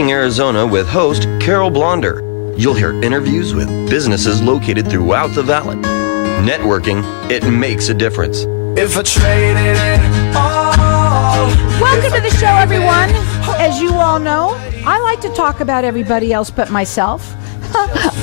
Arizona with host Carol Blonder. You'll hear interviews with businesses located throughout the valley. Networking, it makes a difference. If I traded it all. Welcome to the show, everyone. As you all know, I like to talk about everybody else but myself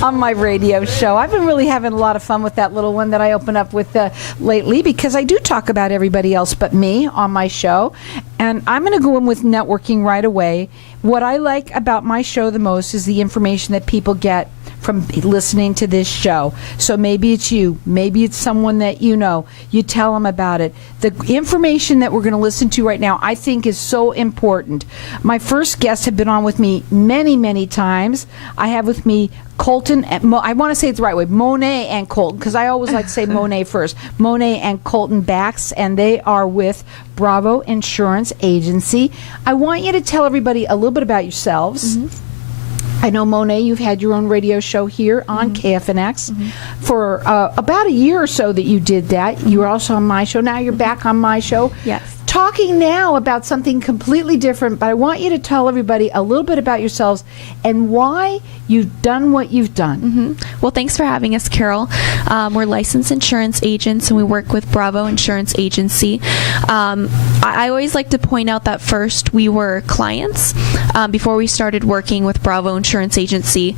on my radio show. I've been really having a lot of fun with that little one that I opened up with lately, because I do talk about everybody else but me on my show. And I'm going to go in with networking right away. What I like about my show the most is the information that people get from listening to this show. So maybe it's you, maybe it's someone that you know, you tell them about it. The information that we're going to listen to right now, I think, is so important. My first guests have been on with me many, many times. I have with me Colton, I want to say it the right way, Monet and Colton, because I always like to say Monet first. Monet and Colton Backs, and they are with Bravo Insurance Agency. I want you to tell everybody a little bit about yourselves. I know, Monet, you've had your own radio show here on KFNX for about a year or so that you did that. You were also on my show. Now you're back on my show. Yes. Talking now about something completely different, but I want you to tell everybody a little bit about yourselves and why you've done what you've done. Well, thanks for having us, Carol. We're licensed insurance agents, and we work with Bravo Insurance Agency. I always like to point out that first we were clients before we started working with Bravo Insurance Agency,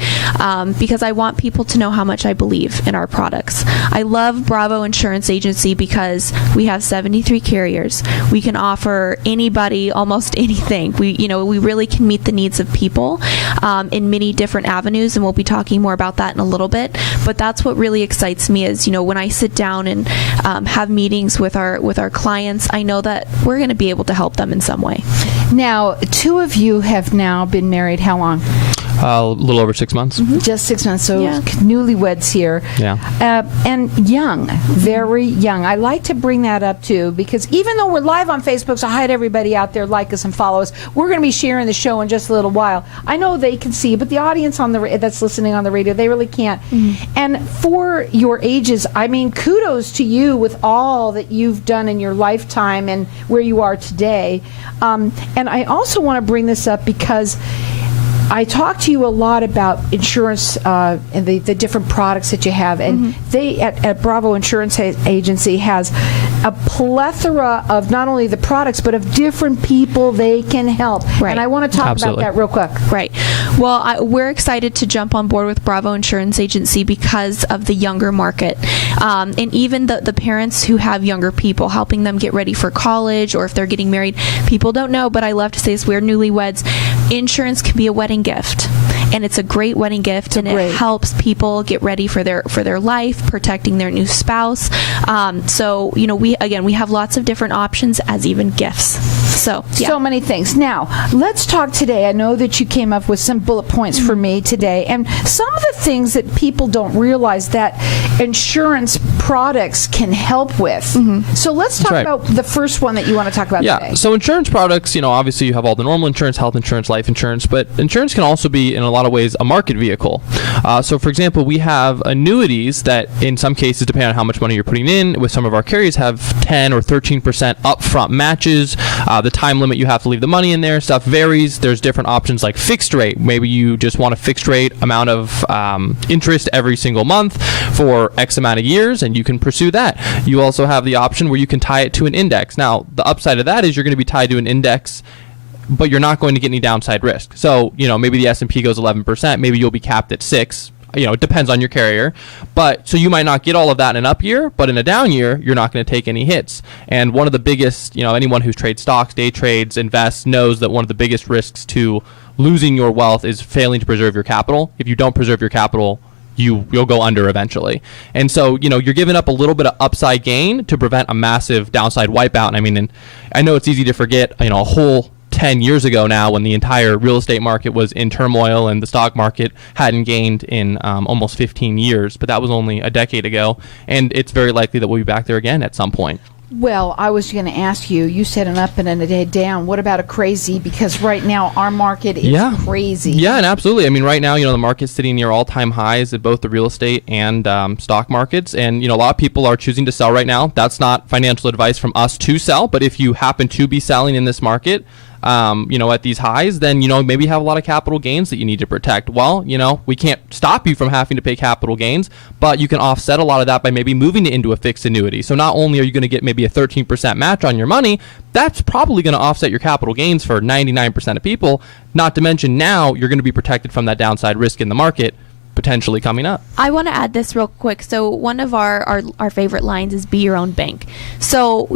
because I want people to know how much I believe in our products. I love Bravo Insurance Agency because we have 73 carriers. We can offer anybody almost anything. We really can meet the needs of people in many different avenues, and we'll be talking more about that in a little bit. But that's what really excites me is, when I sit down and have meetings with our clients, I know that we're going to be able to help them in some way. Now, two of you have now been married how long? A little over 6 months. Just 6 months, so Yeah. newlyweds here. Yeah. And young, very young. I like to bring that up, too, because even though we're live on Facebook, so hi to everybody out there, like us and follow us. We're going to be sharing the show in just a little while. I know they can see, but the audience on that's listening on the radio, they really can't. And for your ages, I mean, kudos to you with all that you've done in your lifetime and where you are today. And I also want to bring this up because I talk to you a lot about insurance and the different products that you have, and they at Bravo Insurance Agency has a plethora of not only the products but of different people they can help. Right. And I want to talk Absolutely. about that real quick. Right. Well, we're excited to jump on board with Bravo Insurance Agency because of the younger market, and even the parents who have younger people, helping them get ready for college or if they're getting married. People don't know, but I love to say this, we're newlyweds. Insurance can be a wedding gift, and it's a great wedding gift, and it helps people get ready for their life, protecting their new spouse. So we have lots of different options as even gifts. So many things. Now let's talk today. I know that you came up with some bullet points for me today, and some of the things that people don't realize that insurance products can help with. So let's talk about the first one that you want to talk about today. So insurance products, obviously you have all the normal insurance, health insurance, life insurance, but insurance can also be, in a lot of ways, a market vehicle. So for example, we have annuities that in some cases, depending on how much money you're putting in, with some of our carriers have 10 or 13% upfront matches. The time limit you have to leave the money in there, stuff varies. There's different options like fixed rate. Maybe you just want a fixed rate amount of interest every single month for X amount of years, and you can pursue that. You also have the option where you can tie it to an index. Now, the upside of that is you're going to be tied to an index, but you're not going to get any downside risk. So, maybe the S&P goes 11%, maybe you'll be capped at 6. It depends on your carrier. But so you might not get all of that in an up year, but in a down year, you're not going to take any hits. And one of the biggest, anyone who trades stocks, day trades, invests, knows that one of the biggest risks to losing your wealth is failing to preserve your capital. If you don't preserve your capital, you'll go under eventually. And so, you're giving up a little bit of upside gain to prevent a massive downside wipeout. And I know it's easy to forget, a whole 10 years ago now, when the entire real estate market was in turmoil and the stock market hadn't gained in almost 15 years, but that was only a decade ago, and it's very likely that we'll be back there again at some point. Well, I was going to ask you, you said an up and a down. What about a crazy? Because right now our market is crazy. Yeah, and absolutely. Right now, the market's sitting near all-time highs at both the real estate and stock markets. And, a lot of people are choosing to sell right now. That's not financial advice from us to sell, but if you happen to be selling in this market, at these highs, then, maybe you have a lot of capital gains that you need to protect. Well, we can't stop you from having to pay capital gains, but you can offset a lot of that by maybe moving it into a fixed annuity. So not only are you going to get maybe a 13% match on your money, that's probably going to offset your capital gains for 99% of people. Not to mention now you're going to be protected from that downside risk in the market potentially coming up. I want to add this real quick. So one of our favorite lines is be your own bank. So,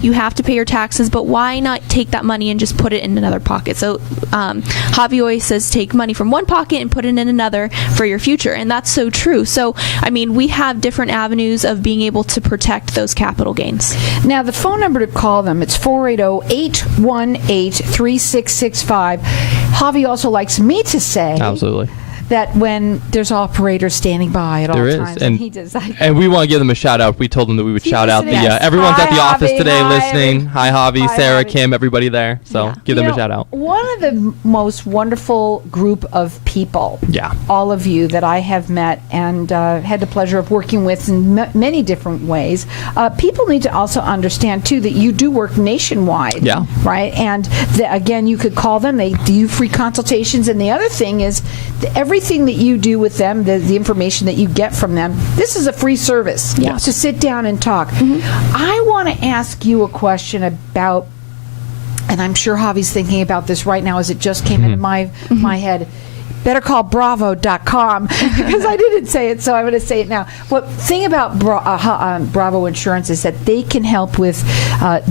you have to pay your taxes, but why not take that money and just put it in another pocket? So Havie always says take money from one pocket and put it in another for your future, and that's so true. So, we have different avenues of being able to protect those capital gains. Now, the phone number to call them, it's 480-818-3665. Havie also likes me to say... Absolutely. That when there's operators standing by at all there times, is. and he does. And we want to give them a shout out. We told them that we would shout out everyone's Hi, at the office Havie. today Hi, listening. Hi, Havie, Hi, Sarah, Havie. Kim, everybody there. So give them a shout out. One of the most wonderful group of people, all of you that I have met and had the pleasure of working with in many different ways. People need to also understand too that you do work nationwide, right? And again, you could call them. They do free consultations, and the other thing is everything that you do with them, the information that you get from them, this is a free service to sit down and talk. I want to ask you a question about, and I'm sure Havie's thinking about this right now as it just came into my head. BetterCallBravo.com because I didn't say it, so I'm going to say it now. What thing about Bravo Insurance is that they can help with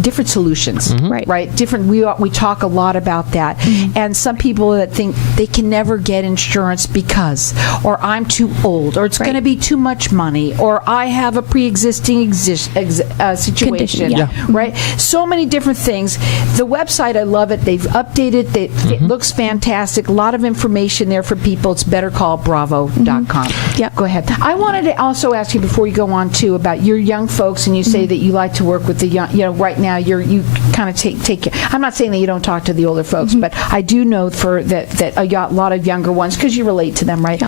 different solutions, right? Different. We talk a lot about that, and some people that think they can never get insurance because, or I'm too old, or it's going to be too much money, or I have a pre-existing situation, right? So many different things. The website, I love it. They've updated. It looks fantastic. A lot of information there for people. It's bettercallbravo.com. Go ahead. I wanted to also ask you before you go on too about your young folks, and you say that you like to work with the young. Right now you kind of take. I'm not saying that you don't talk to the older folks, but I do know for that a lot of younger ones because you relate to them, right?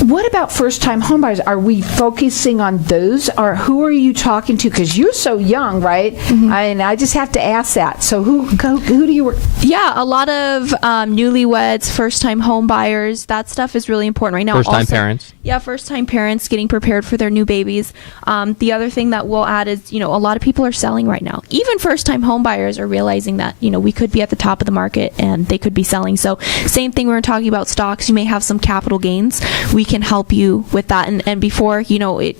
What about first-time homebuyers? Are we focusing on those, or who are you talking to? Because you're so young, right? And I just have to ask that. So who do you work? Yeah, a lot of newlyweds, first-time homebuyers. That stuff is really important right now. First-time parents. Yeah, first-time parents getting prepared for their new babies. The other thing that we'll add is, a lot of people are selling right now. Even first-time homebuyers are realizing that, we could be at the top of the market and they could be selling. So same thing we were talking about stocks. You may have some capital gains. We can help you with that. And before, we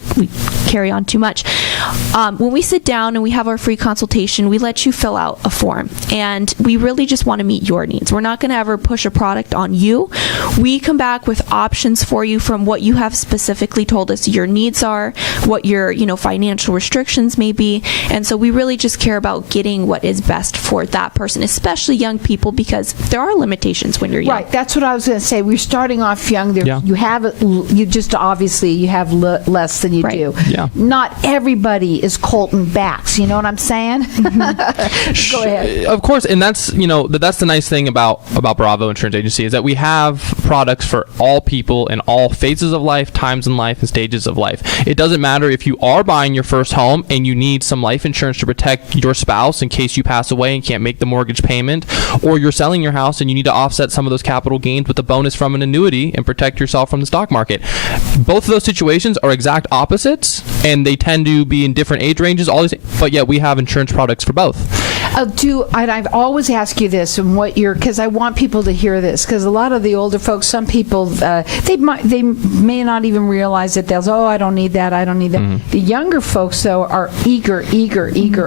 carry on too much. When we sit down and we have our free consultation, we let you fill out a form. And we really just want to meet your needs. We're not going to ever push a product on you. We come back with options for you from what you have specifically told us your needs are, what your, financial restrictions may be. And so we really just care about getting what is best for that person, especially young people, because there are limitations when you're young. Right. That's what I was going to say. We're starting off young. You have obviously you have less than you do. Not everybody is Colton Backs. You know what I'm saying? Go ahead. Of course, and that's that's the nice thing about Bravo Insurance Agency is that we have products for all people in all phases of life, times in life, and stages of life. It doesn't matter if you are buying your first home and you need some life insurance to protect your spouse in case you pass away and can't make the mortgage payment, or you're selling your house and you need to offset some of those capital gains with a bonus from an annuity and protect yourself from the stock market. Both of those situations are exact opposites, and they tend to be in different age ranges, but yet we have insurance products for both. And I've always asked you this, and because I want people to hear this, because a lot of the older folks, some people, they may not even realize that they'll say, I don't need that, I don't need that. The younger folks, though, are eager.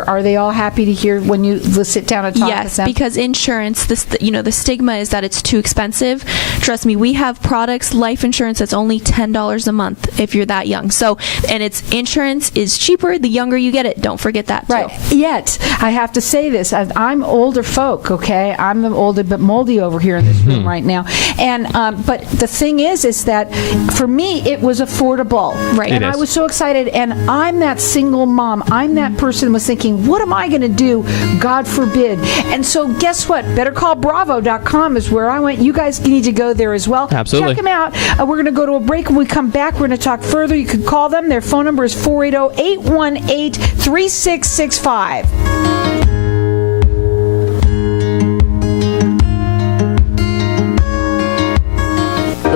Are they all happy to hear when you sit down and talk to them? Yes, because insurance, the stigma is that it's too expensive. Trust me, we have products, life insurance, that's only $10 a month if you're that young. So, and insurance is cheaper the younger you get it. Don't forget that, too. Right. Yet, I have to say this. I'm older folk, okay? I'm the older but moldy over here in this room right now. And but the thing is that for me, it was affordable. Right. And I was so excited. And I'm that single mom. I'm that person who was thinking, what am I going to do? God forbid. And so guess what? BetterCallBravo.com is where I went. You guys need to go there as well. Absolutely. Check them out. We're going to go to a break. When we come back, we're going to talk further. You can call them. Their phone number is 480-818-3665.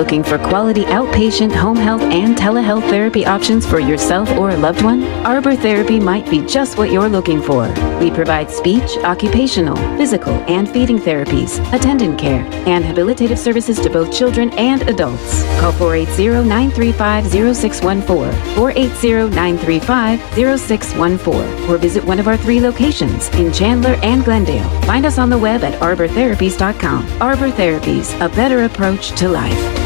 looking for quality outpatient home health and telehealth therapy options for yourself or a loved one? Arbor Therapy might be just what you're looking for. We provide speech, occupational, physical, and feeding therapies, attendant care, and habilitative services to both children and adults. Call 480-935-0614, 480-935-0614, or visit one of our 3 locations in Chandler and Glendale. Find us on the web at arbortherapies.com. Arbor Therapies, a better approach to life.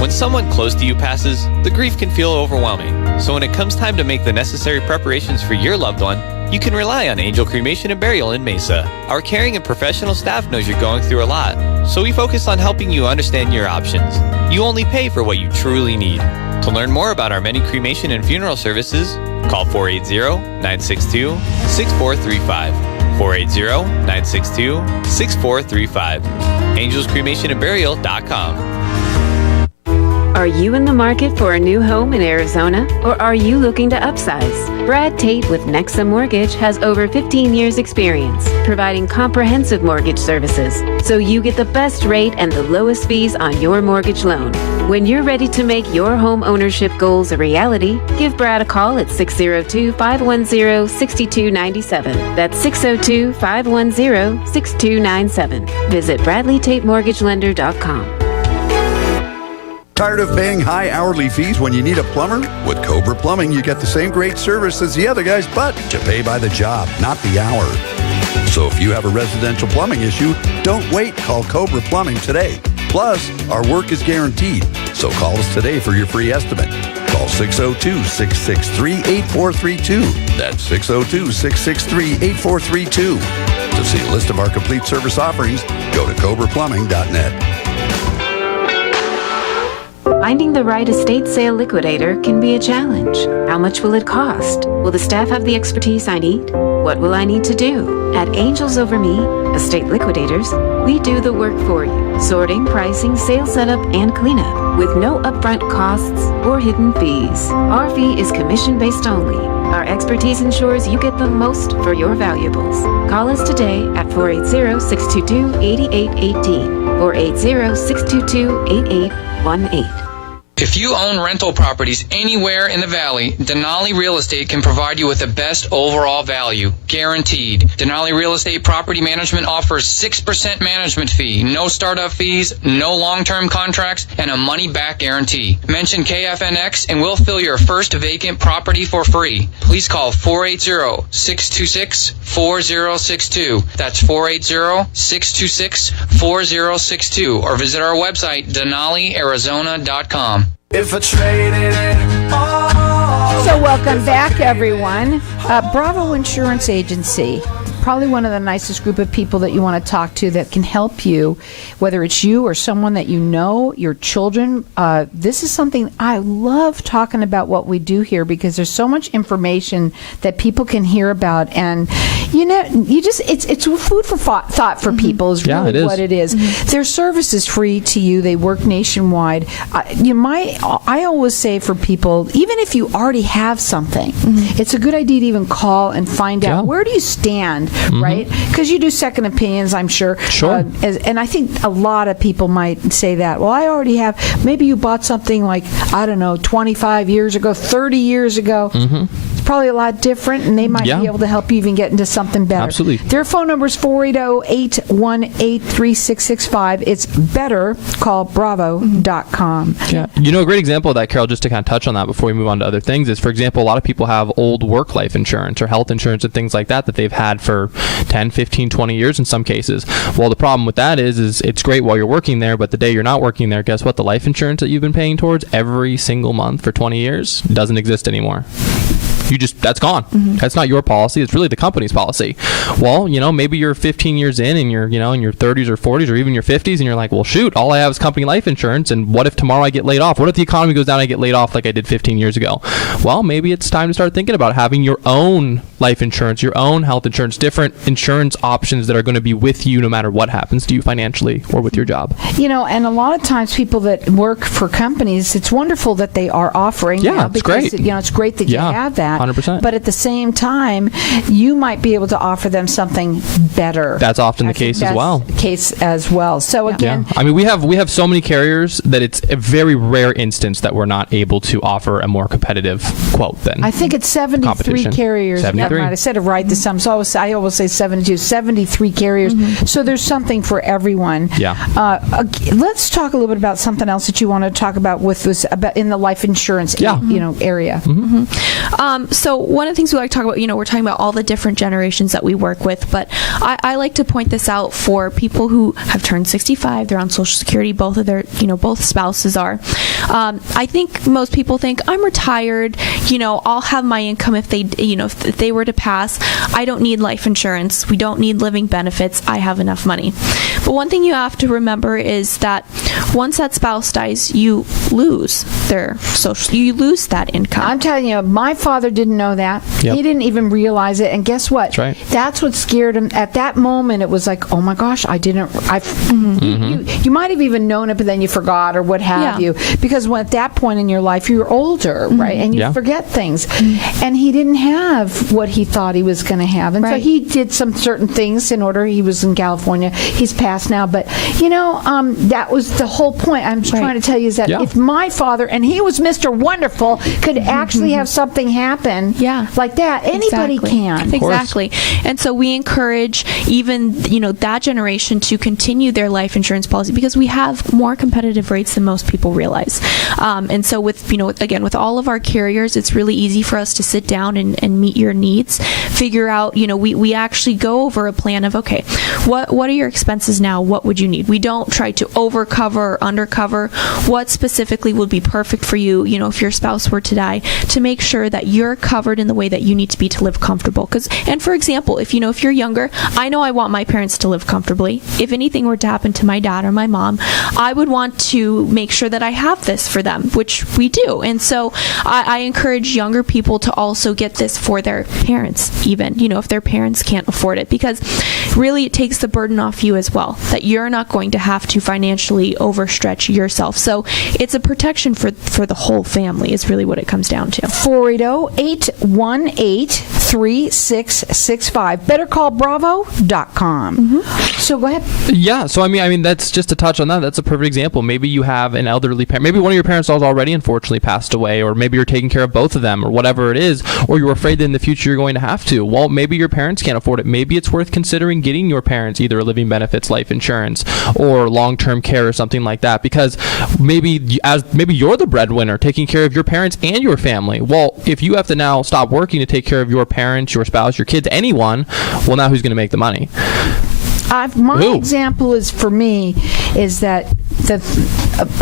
When someone close to you passes, the grief can feel overwhelming. So when it comes time to make the necessary preparations for your loved one, you can rely on Angel Cremation and Burial in Mesa. Our caring and professional staff knows you're going through a lot, so we focus on helping you understand your options. You only pay for what you truly need. To learn more about our many cremation and funeral services, call 480-962-6435. 480-962-6435. AngelsCremationandBurial.com. Are you in the market for a new home in Arizona, or are you looking to upsize? Brad Tate with Nexa Mortgage has over 15 years experience providing comprehensive mortgage services, so you get the best rate and the lowest fees on your mortgage loan. When you're ready to make your home ownership goals a reality, give Brad a call at 602-510-6297. That's 602-510-6297. Visit BradleyTateMortgageLender.com. Tired of paying high hourly fees when you need a plumber? With Cobra Plumbing, you get the same great service as the other guys, but you pay by the job, not the hour. So if you have a residential plumbing issue, don't wait. Call Cobra Plumbing today. Plus, our work is guaranteed. So call us today for your free estimate. Call 602-663-8432. That's 602-663-8432. To see a list of our complete service offerings, go to cobraplumbing.net. Finding the right estate sale liquidator can be a challenge. How much will it cost? Will the staff have the expertise I need? What will I need to do? At Angels Over Me, Estate Liquidators, we do the work for you. Sorting, pricing, sales setup, and cleanup with no upfront costs or hidden fees. Our fee is commission-based only. Our expertise ensures you get the most for your valuables. Call us today at 480-622-8818 or 480-622-8818. If you own rental properties anywhere in the Valley, Denali Real Estate can provide you with the best overall value, guaranteed. Denali Real Estate Property Management offers 6% management fee, no startup fees, no long-term contracts, and a money-back guarantee. Mention KFNX and we'll fill your first vacant property for free. Please call 480-626-4062. That's 480-626-4062 or visit our website, DenaliArizona.com. If I traded it all. So welcome back, everyone. Bravo Insurance Agency. Probably one of the nicest group of people that you want to talk to that can help you, whether it's you or someone that you know, your children. This is something I love talking about what we do here because there's so much information that people can hear about. And, you know, it's food for thought for people is really what it is. Their service is free to you. They work nationwide. I always say for people, even if you already have something, it's a good idea to even call and find out where do you stand. Right? Because you do second opinions, I'm sure. Sure. And I think a lot of people might say that. Well, I already have. Maybe you bought something like, I don't know, 25 years ago, 30 years ago. It's probably a lot different, and they might be able to help you even get into something better. Absolutely. Their phone number is 480-818-3665. It's better. Call bravo.com. Yeah. You know, a great example of that, Carol, just to kind of touch on that before we move on to other things is, for example, a lot of people have old work life insurance or health insurance and things like that they've had for 10, 15, 20 years in some cases. Well, the problem with that is it's great while you're working there, but the day you're not working there, guess what? The life insurance that you've been paying towards every single month for 20 years doesn't exist anymore. That's gone. That's not your policy. It's really the company's policy. Well, you know, maybe you're 15 years in and you're, you know, in your 30s or 40s or even your 50s and you're like, well, shoot, all I have is company life insurance. And what if tomorrow I get laid off? What if the economy goes down and I get laid off like I did 15 years ago? Well, maybe it's time to start thinking about having your own life insurance, your own health insurance, different insurance options that are going to be with you no matter what happens to you financially or with your job. You know, and a lot of times people that work for companies, it's wonderful that they are offering. Yeah, it's great. You know, it's great that you have that. 100%. But at the same time, you might be able to offer them something better. That's often the I think case as well. Case as well. So again, I mean, we have so many carriers that it's a very rare instance that we're not able to offer a more competitive quote than I think it's 73 competition. carriers. 73. I said it right this time. So I always say 72, 73 carriers. So there's something for everyone. Yeah. Let's talk a little bit about something else that you want to talk about with this about in the life insurance area. So one of the things we like to talk about, we're talking about all the different generations that we work with, but I like to point this out for people who have turned 65, they're on Social Security, both of their, both spouses are. I think most people think, I'm retired, I'll have my income if they, if they were to pass. I don't need life insurance. We don't need living benefits. I have enough money. But one thing you have to remember is that once that spouse dies, you lose their social, you lose that income. I'm telling you, my father didn't know that. Yep. He didn't even realize it. And guess what? That's right. That's what scared him. At that moment, it was like, oh my gosh, you might have even known it, but then you forgot or what have you. Because at that point in your life, you're older, right? And you forget things. And he didn't have what he thought he was going to have. And so he did some certain things in order. He was in California. He's passed now. But, that was the whole point. I'm trying to tell you is that if my father, and he was Mr. Wonderful, could actually have something happen like that, anybody can. Exactly. And so we encourage even, that generation to continue their life insurance policy because we have more competitive rates than most people realize. And so with, again, with all of our carriers, it's really easy for us to sit down and meet your needs, figure out, we actually go over a plan of, okay, what are your expenses now? What would you need? We don't try to overcover or undercover. What specifically would be perfect for you, if your spouse were to die, to make sure that you're covered in the way that you need to be to live comfortable. And for example, if you're younger, I know I want my parents to live comfortably. If anything were to happen to my dad or my mom, I would want to make sure that I have this for them, which we do. And so I encourage younger people to also get this for their parents, even, if their parents can't afford it, because really it takes the burden off you as well, that you're not going to have to financially overstretch yourself. So it's a protection for the whole family is really what it comes down to. 480-818-3665. BetterCallBravo.com. So go ahead. Yeah, so I mean that's just to touch on that. That's a perfect example. Maybe you have an elderly parent. Maybe one of your parents has already unfortunately passed away, or maybe you're taking care of both of them, or whatever it is, or you're afraid that in the future you're going to have to. Well, maybe your parents can't afford it. Maybe it's worth considering getting your parents either a living benefits, life insurance, or long-term care or something like that, because maybe you're the breadwinner taking care of your parents and your family. Well, if you have to now stop working to take care of your parents, your spouse, your kids, anyone, well, now who's going to make the money? My example is for me is that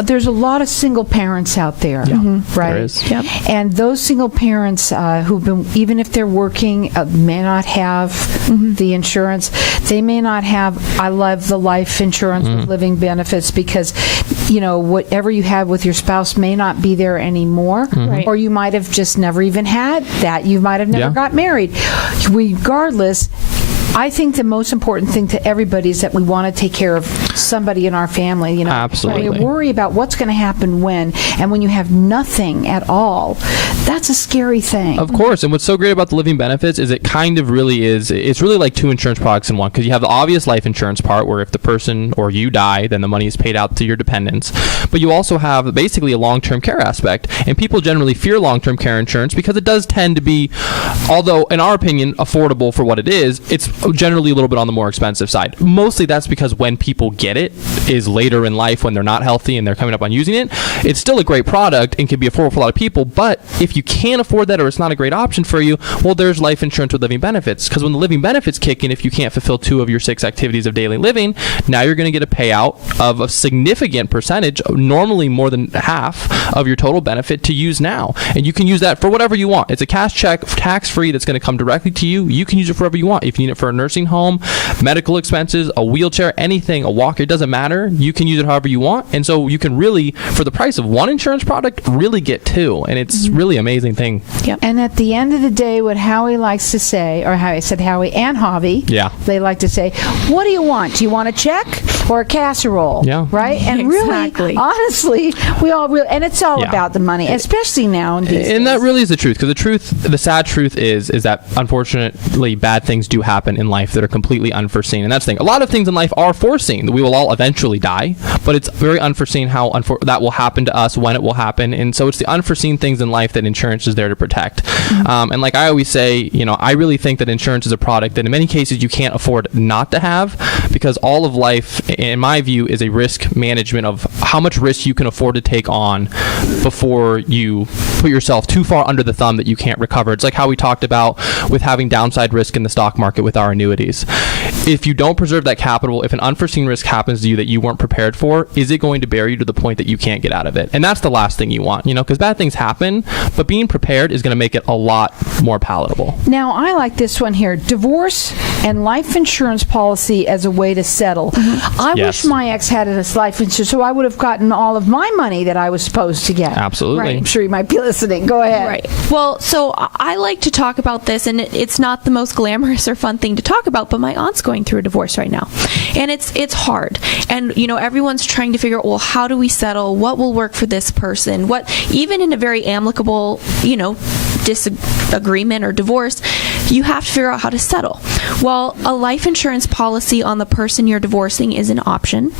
there's a lot of single parents out there, right? There is. Yep. And those single parents who've been, even if they're working, may not have the insurance. They may not have, I love the life insurance with living benefits because, whatever you had with your spouse may not be there anymore. Right. Or you might have just never even had that. You might have never got married. Regardless, I think the most important thing to everybody is that we want to take care of somebody in our family. Absolutely. We worry about what's going to happen when, and when you have nothing at all, that's a scary thing. Of course, and what's so great about the living benefits is it kind of really is, it's really like two insurance products in one, because you have the obvious life insurance part where if the person or you die, then the money is paid out to your dependents. But you also have basically a long-term care aspect, and people generally fear long-term care insurance because it does tend to be, although in our opinion, affordable for what it is, it's generally a little bit on the more expensive side. Mostly that's because when people get it is later in life when they're not healthy and they're coming up on using it. It's still a great product and can be affordable for a lot of people, but if you can't afford that or it's not a great option for you, well, there's life insurance with living benefits, because when the living benefits kick in, if you can't fulfill 2 of your 6 activities of daily living, now you're going to get a payout of a significant percentage, normally more than half of your total benefit to use now. And you can use that for whatever you want. It's a cash check, tax-free, that's going to come directly to you. You can use it for whatever you want. If you need it for for a nursing home, medical expenses, a wheelchair, anything, a walker, it doesn't matter. You can use it however you want. And so you can really, for the price of one insurance product, really get two. And it's really amazing thing. Yep. And at the end of the day, what Howie likes to say, or how I said Howie and Havie, they like to say, what do you want? Do you want a check or a casserole? Yeah. Right? And really, honestly, we all really, and it's all about the money, especially now in these days. And that really is the truth, because the sad truth is that unfortunately bad things do happen in life that are completely unforeseen. And that's the thing. A lot of things in life are foreseen. We will all eventually die, but it's very unforeseen how that will happen to us, when it will happen. And so it's the unforeseen things in life that insurance is there to protect. And like I always say, I really think that insurance is a product that in many cases you can't afford not to have, because all of life, in my view, is a risk management of how much risk you can afford to take on before you put yourself too far under the thumb that you can't recover. It's like how we talked about with having downside risk in the stock market with our annuities. If you don't preserve that capital, if an unforeseen risk happens to you that you weren't prepared for, is it going to bury you to the point that you can't get out of it? And that's the last thing you want, because bad things happen, but being prepared is going to make it a lot more palatable. Now, I like this one here. Divorce and life insurance policy as a way to settle. I wish my ex had a life insurance, so I would have gotten all of my money that I was supposed to get. Absolutely. Right. I'm sure you might be listening. Go ahead. Right. Well, so I like to talk about this, and it's not the most glamorous or fun thing to talk about, but my aunt's going through a divorce right now. And it's hard. And, everyone's trying to figure out, well, how do we settle? What will work for this person? What, even in a very amicable, disagreement or divorce, you have to figure out how to settle. Well, a life insurance policy on the person you're divorcing is an option,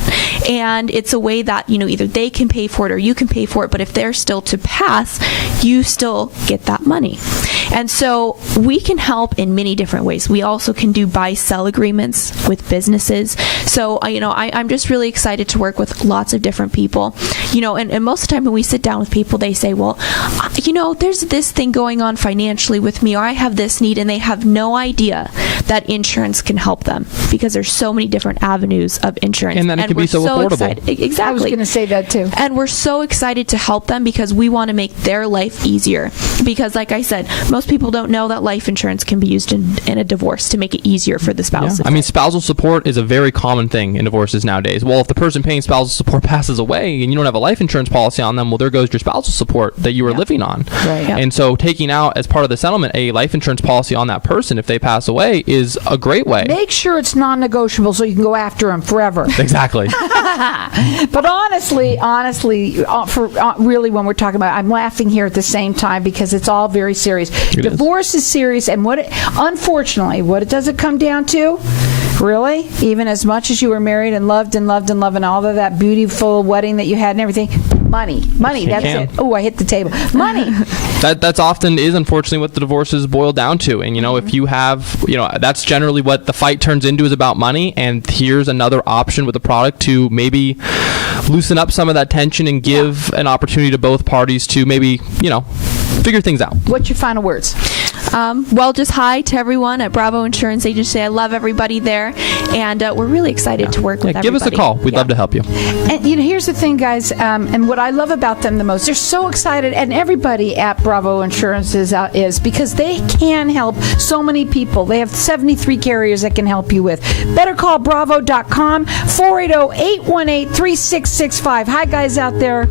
and it's a way that either they can pay for it or you can pay for it, but if they're still to pass, you still get that money. And so we can help in many different ways. We also can do buy-sell agreements with businesses. So I'm just really excited to work with lots of different people. And most of the time when we sit down with people, they say, well, there's this thing going on financially with me, or I have this need, and they have no idea that insurance can help them, because there's so many different avenues of insurance. And that it can be so affordable. Excited. Exactly. I was going to say that too. And we're so excited to help them because we want to make their life easier. Because like I said, most people don't know that life insurance can be used in a divorce to make it easier for the spouse. Yeah. I mean, spousal support is a very common thing in divorces nowadays. Well, if the person paying spousal support passes away and you don't have a life insurance policy on them, well, there goes your spousal support that you were living on. Right. Yep. And so taking out, as part of the settlement, a life insurance policy on that person if they pass away is a great way. Make sure it's non-negotiable so you can go after them forever. Exactly. But honestly, really, when we're talking about, I'm laughing here at the same time because it's all very serious. Divorce is serious, and unfortunately, what does it come down to? Really? Even as much as you were married and loved and loved and loved and all of that beautiful wedding that you had and everything, money, that's it. Oh, I hit the table. Money. That's often is unfortunately what the divorces boil down to. And if you have, that's generally what the fight turns into, is about money. And here's another option with the product to maybe loosen up some of that tension and give an opportunity to both parties to maybe, figure things out. What's your final words? Well, just hi to everyone at Bravo Insurance Agency. I love everybody there, and we're really excited to work with everybody. Give us a call. We'd love to help you. And here's the thing, guys, and what I love about them the most, they're so excited, and everybody at Bravo Insurance is because they can help so many people. They have 73 carriers that can help you with. Better call Bravo.com, 480-818-3665. Hi, guys out there.